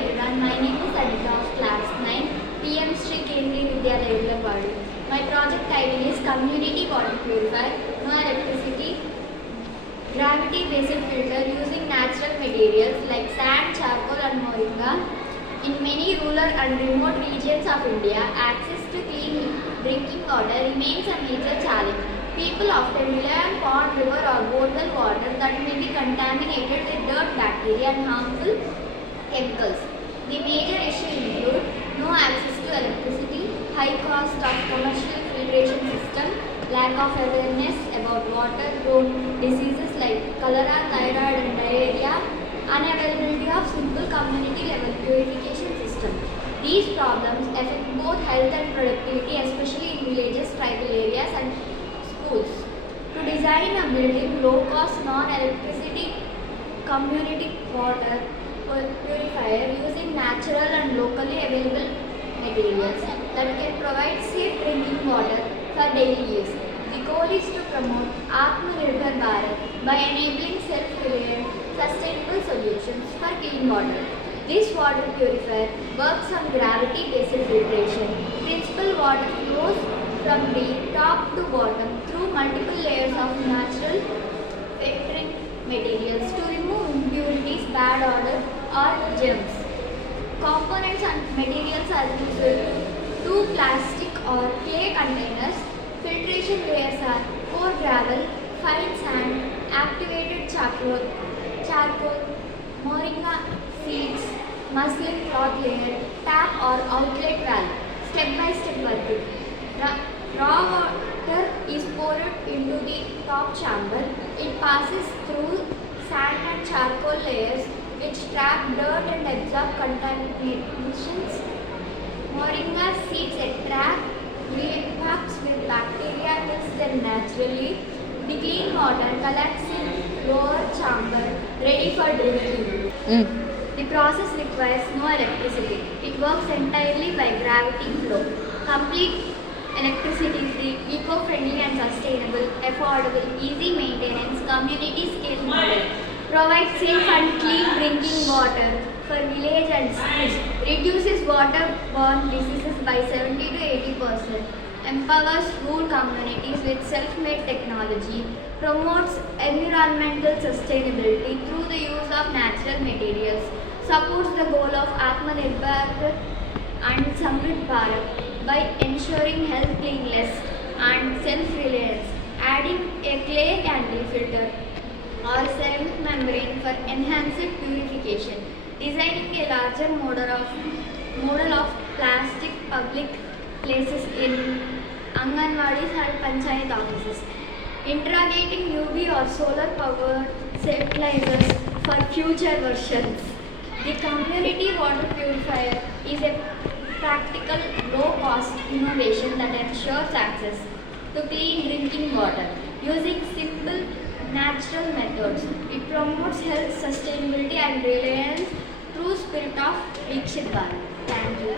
everyone, my name is Anita of class 9 PM Sri Kendri Vidyalaya Illavadu. My project title is Community Water Purifier, No Electricity, Gravity Based Filter using natural materials like sand, charcoal and moringa. In many rural and remote regions of India, access to clean drinking water remains a major challenge. People often rely on pond, river or borewell water that may be contaminated with dirt, bacteria and harmful chemicals. The major issues include no access to electricity, high cost of commercial filtration system, lack of awareness about water-borne diseases like cholera, thyroid and diarrhea, unavailability of simple community-level purification system. These problems affect both health and productivity, especially in villages, tribal areas and schools. To design a building low-cost, non-electricity community water purifier using natural and locally available materials that can provide safe drinking water for daily use. The goal is to promote Atmanirbhar Bharat by enabling self-reliant, sustainable solutions for clean water. This water purifier works on gravity-based filtration. Principal water flows from the top to bottom through multiple layers of natural filtering materials to remove impurities, bad odor or germs. Components and materials are used: two plastic or clay containers. Filtration layers are core gravel, fine sand, activated charcoal, moringa seeds, muslin cloth layer, tap or outlet valve. Step-by-step working. Raw water is poured into the top chamber. It passes through sand and charcoal layers which trap dirt and absorb contaminations. Moringa seeds attract reacts with bacteria and kills them naturally. The clean water collects in lower chamber, ready for drinking. The process requires no electricity. It works entirely by gravity flow. Complete electricity free, eco-friendly and sustainable, affordable, easy maintenance, community scale model. Provides safe and clean drinking water for village and schools. Reduces waterborne diseases by 70 to 80%. Empowers rural communities with self-made technology. Promotes environmental sustainability through the use of natural materials. Supports the goal of Atmanirbhar and Samrit Bharat by ensuring health, cleanliness and self-reliance. Adding a clay candle filter or ceramic membrane for enhanced purification. Designing a larger model of plastic public places in Anganwadis and Panchayat offices. Interrogating UV or solar powered stabilizers for future versions. The community water purifier is a practical, low-cost innovation that ensures access to clean drinking water using simple, natural methods. It promotes health, sustainability and reliance through spirit of Vikshit Bharat. Thank you.